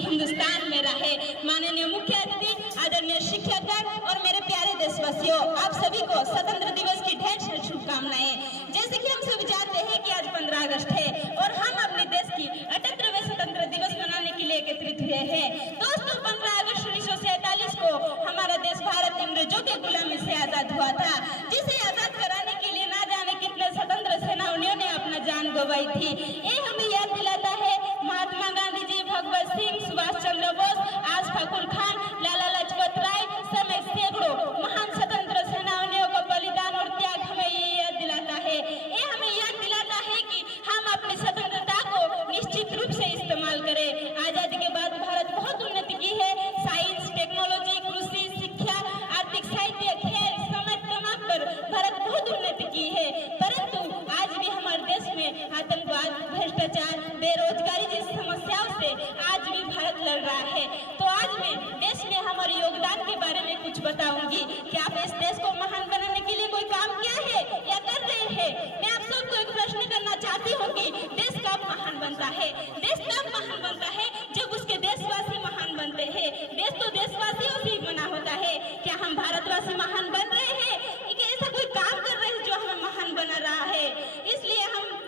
हिंदुस्तान में रहे। माननीय मुख्य अतिथि, आदरणीय शिक्षकगण और मेरे प्यारे देशवासियों, आप सभी को स्वतंत्र दिवस की ढेर सारी शुभकामनाएं। जैसे कि हम सब जानते हैं कि आज 15 अगस्त है और हम अपने देश की 78वें स्वतंत्र दिवस मनाने के लिए एकत्रित हुए हैं। दोस्तों, 15 अगस्त 1947 को हमारा देश भारत अंग्रेजों के गुलामी से आजाद हुआ था, जिसे आजाद कराने के लिए ना जाने कितने स्वतंत्र सेनानियों ने अपना जान गंवाई थी। ये हमें याद दिलाता है महात्मा गांधी जी, भगत सिंह, सुभाष चंद्र बोस, आशफाकुल खान, लाला लाजपत राय समेत सैकड़ों महान स्वतंत्र सेनानियों का बलिदान और त्याग हमें ये याद दिलाता है। ये हमें याद दिलाता है कि हम अपनी स्वतंत्रता को निश्चित रूप से इस्तेमाल करें। आजादी के बाद भारत बहुत उन्नति की है। साइंस, टेक्नोलॉजी, कृषि, शिक्षा, आर्थिक, साहित्य, खेल समेत तमाम पर भारत बहुत उन्नति की है, परंतु आज भी हमारे देश में आतंकवाद, भ्रष्टाचार, बेरोजगारी जैसी समस्याओं से आज भी भारत लड़ रहा है। तो आज मैं देश में हमारे योगदान के बारे में कुछ बताऊंगी कि आप इस देश को महान बनाने के लिए कोई काम किया है या कर रहे हैं। मैं आप सबको एक प्रश्न करना चाहती हूँ कि देश कब महान बनता है? देश तब महान बनता है जब उसके देशवासी महान बनते हैं। देश तो देशवासियों से ही बना होता है। क्या हम भारतवासी महान बन रहे हैं कि ऐसा कोई काम कर रहे हैं जो हमें महान बना रहा है? इसलिए हम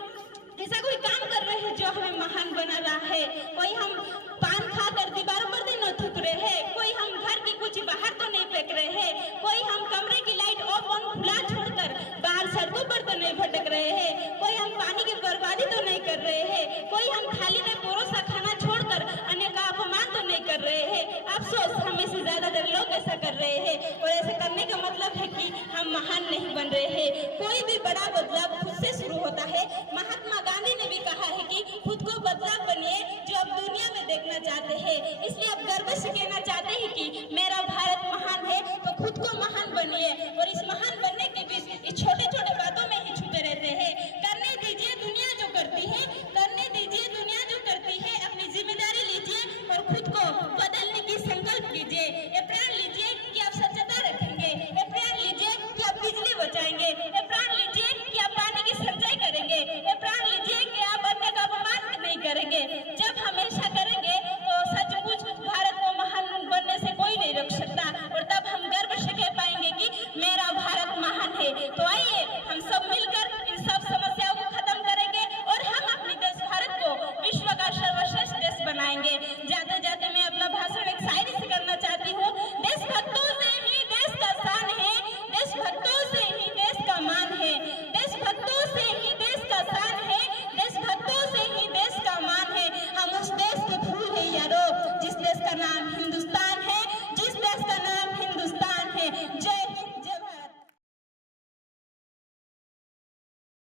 ऐसा कोई काम कर रहे हैं जो हमें महान बना रहा है। कोई हम पान खाकर दीवारों पर तो नहीं थूक रहे हैं, कोई हम घर की कुछ बाहर तो नहीं फेंक रहे हैं, कोई हम कमरे की लाइट ऑफ ऑन खुला छोड़कर बाहर सड़कों पर तो नहीं भटक रहे हैं, कोई हम पानी की बर्बादी तो नहीं कर रहे हैं, कोई हम थाली में परोसा खाना छोड़कर अन्य का अपमान तो नहीं कर रहे हैं। अफसोस, हमें से ज्यादातर लोग ऐसा कर रहे हैं और ऐसा करने का मतलब है कि हम महान नहीं बन रहे हैं। कोई भी बड़ा बदलाव खुद से शुरू होता है। महात्मा गांधी ने भी कहा है कि खुद को बदलाव बनिए जो अब दुनिया में देखना चाहते हैं। इसलिए अब गर्व से कहना चाहते हैं कि मेरा भारत महान है, तो खुद को महान बनिए और इस